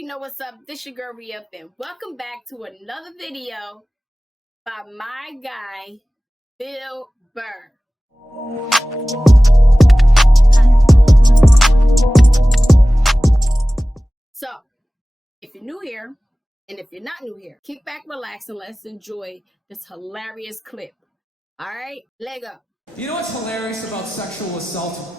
already know what's up. This your girl Re-Up, and welcome back to another video by my guy, BURR. So, if you're new here, and if you're not new here, kick back, relax, and let's enjoy this hilarious clip. All right, leg up. You know what's hilarious about sexual assault?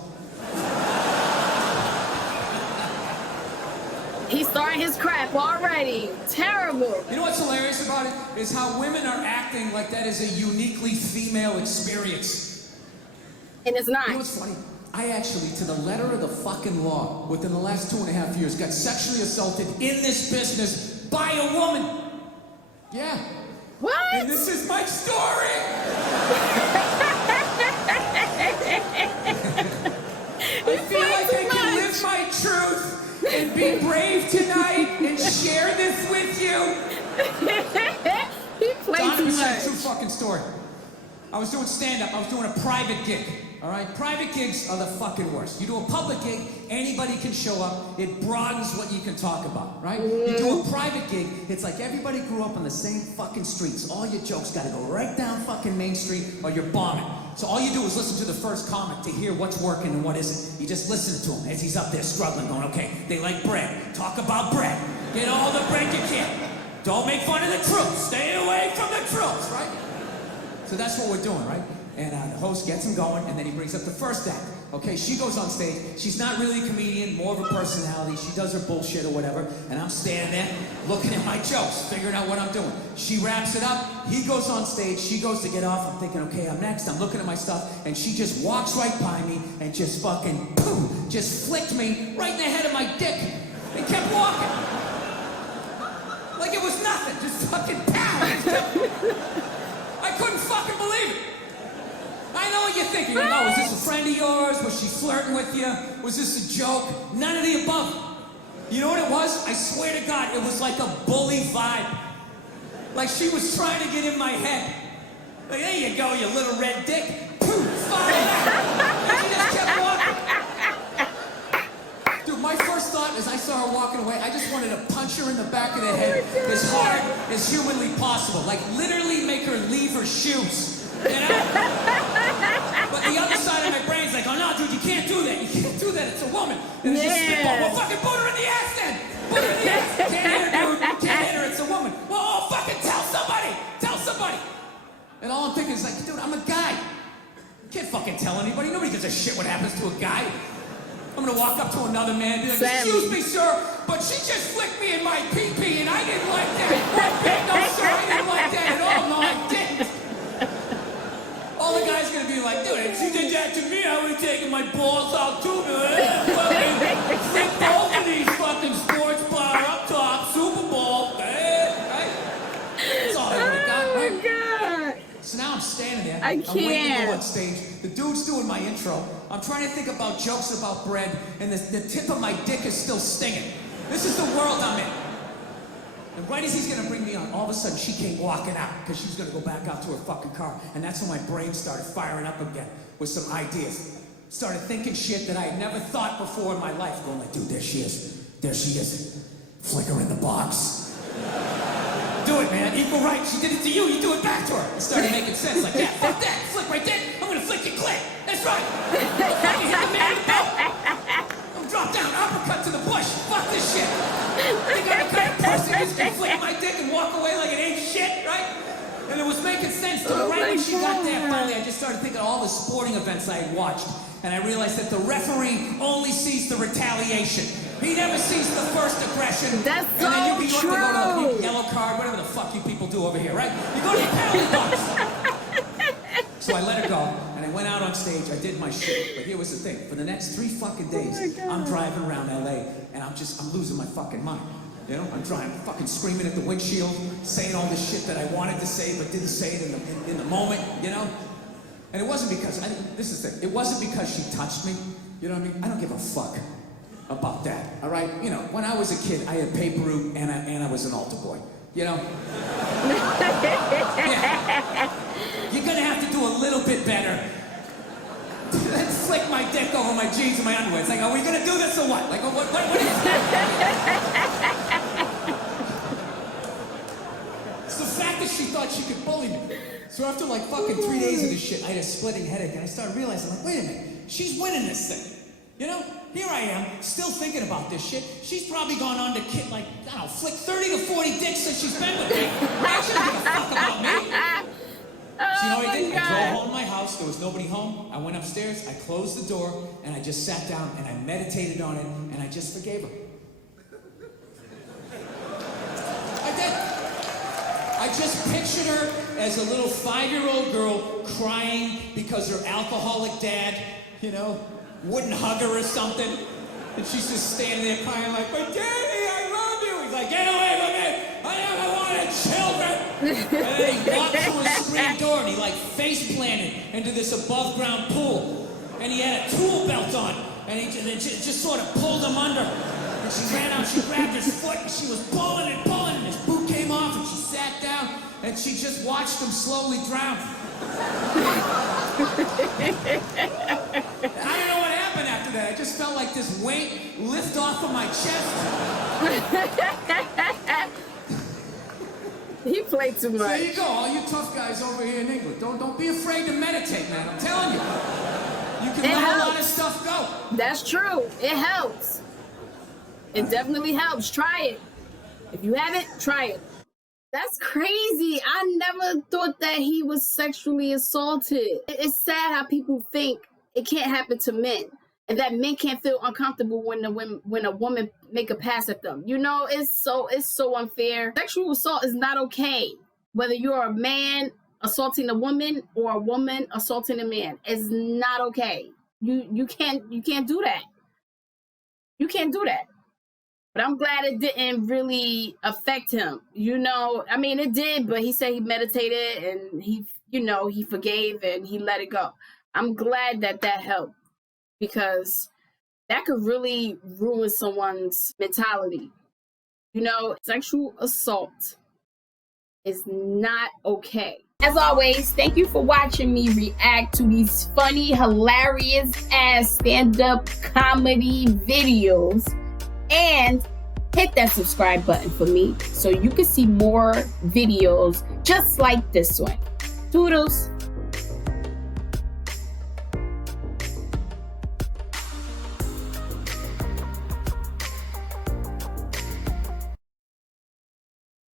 He's starting his crap already. Terrible. You know what's hilarious about it? Is how women are acting like that is a uniquely female experience. And it's not. You know what's funny? I actually, to the letter of the fucking law, within the last 2.5 years, got sexually assaulted in this business by a woman. Yeah. What? And this is my story! I feel like I can live my truth and be brave tonight and share this with you. He played too much. True fucking story. I was doing stand-up. I was doing a private gig. All right? Private gigs are the fucking worst. You do a public gig, anybody can show up. It broadens what you can talk about, right? You do a private gig, it's like everybody grew up on the same fucking streets. All your jokes gotta go right down fucking Main Street or you're bombing. So all you do is listen to the first comic to hear what's working and what isn't. You just listen to him as he's up there struggling, going, okay, they like bread. Talk about bread. Get all the bread you can. Don't make fun of the troops. Stay away from the troops, right? So that's what we're doing, right? And the host gets him going, and then he brings up the first act. Okay, she goes on stage. She's not really a comedian, more of a personality. She does her bullshit or whatever, and I'm standing there looking at my jokes, figuring out what I'm doing. She wraps it up. He goes on stage. She goes to get off. I'm thinking, okay, I'm next. I'm looking at my stuff, and she just walks right by me and just fucking, boom, just flicked me right in the head of my dick and kept walking. Like it was nothing. Just fucking pow. I couldn't fucking believe it. I know what you're thinking. You're like, oh, was this a friend of yours? Was she flirting with you? Was this a joke? None of the above. You know what it was? I swear to God, it was like a bully vibe. Like she was trying to get in my head. Like, there you go, you little red dick. Poof, fire. And she just kept walking. Dude, my first thought as I saw her walking away, I just wanted to punch her in the back of the head as hard as humanly possible. Like literally make her leave her shoes. You know? But the other side of my brain's like, oh no, dude, you can't do that. You can't do that. It's a woman. And it's just spitball. Well, fucking put her in the ass then. Put her in the ass. Can't hit her, dude. Can't hit her. It's a woman. Well, oh, fucking tell somebody. Tell somebody. And all I'm thinking is like, dude, I'm a guy. Can't fucking tell anybody. Nobody gives a shit what happens to a guy. I'm gonna walk up to another man and be like, excuse me, sir, but she just flicked me in my pee-pee and I didn't like that. No, sir, I didn't like that at all. No, I didn't. All the guy's gonna be like, dude, if she did that to me, I would have taken my balls out too. Fucking flip both of these fucking sports bar up top, Super Bowl, right? That's all I would have got, right? Oh, God. So now I'm standing there. I can't. I'm waiting to go on stage. The dude's doing my intro. I'm trying to think about jokes about bread, and the tip of my dick is still stinging. This is the world I'm in. And right as he's gonna bring me on, all of a sudden she came walking out because she was gonna go back out to her fucking car. And that's when my brain started firing up again with some ideas. Started thinking shit that I had never thought before in my life. Going like, dude, there she is. There she is. Flick her in the box. Do it, man. Equal right. She did it to you. You do it back to her. It started making sense. Like, yeah, fuck that. Flick right there. I'm gonna flick your clit. That's right. I'll fucking hit the man in the boat. I'm drop down. Uppercut to the bush. Fuck this shit. I think I'm the kind of person who's gonna flick my dick and walk away like it ain't shit, right? And it was making sense. To right when she got there, finally, I just started thinking of all the sporting events I had watched. And I realized that the referee only sees the retaliation. He never sees the first aggression. That's so and then you true. Go to the yellow card, whatever the fuck you people do over here, right? You go to the penalty box. So I let her go, and I went out on stage. I did my shit. But here was the thing. For the next 3 fucking days, I'm driving around LA, and I'm losing my fucking mind. You know, I'm driving, fucking screaming at the windshield, saying all this shit that I wanted to say, but didn't say it in the moment, you know? And it wasn't because, this is the thing, it wasn't because she touched me, you know what I mean? I don't give a fuck about that, all right? You know, when I was a kid, I had paper route and I was an altar boy, you know? Yeah. You're gonna have to do a little bit better. Let's flick my dick over my jeans and my underwear. It's like, are we gonna do this or what? Like, what is it? So after like fucking 3 days of this shit, I had a splitting headache, and I started realizing, like, wait a minute, she's winning this thing. You know, here I am, still thinking about this shit. She's probably gone on to like, I don't know, flick 30 to 40 dicks since she's been with me. Why should give a fuck about me? So you know what I did? I drove home to my house, there was nobody home. I went upstairs, I closed the door, and I just sat down and I meditated on it, and I just forgave her. I did. I just pictured her as a little 5-year-old girl crying because her alcoholic dad, you know, wouldn't hug her or something. And she's just standing there crying like, but Daddy, I love you. He's like, get away from me. I never wanted children. And then he walked through a screen door and he like face planted into this above ground pool. And he had a tool belt on. And he just sort of pulled him under. And she ran out, she grabbed his foot and she was pulling and pulling. And his boot came off and she sat down and she just watched him slowly drown. I don't know what happened after that. I just felt like this weight lift off of my chest. He played too much. So there you go, all you tough guys over here in England. Don't be afraid to meditate, man. I'm telling you. You can let a lot of stuff go. That's true. It helps. It definitely helps. Try it. If you haven't, try it. That's crazy. I never thought that he was sexually assaulted. It's sad how people think it can't happen to men, and that men can't feel uncomfortable when a woman make a pass at them. You know, it's so unfair. Sexual assault is not okay. Whether you're a man assaulting a woman or a woman assaulting a man, it's not okay. You can't do that. You can't do that. But I'm glad it didn't really affect him. You know, I mean, it did, but he said he meditated and he forgave and he let it go. I'm glad that helped, because that could really ruin someone's mentality. You know, sexual assault is not okay. As always, thank you for watching me react to these funny, hilarious ass stand-up comedy videos. And hit that subscribe button for me so you can see more videos just like this one. Toodles.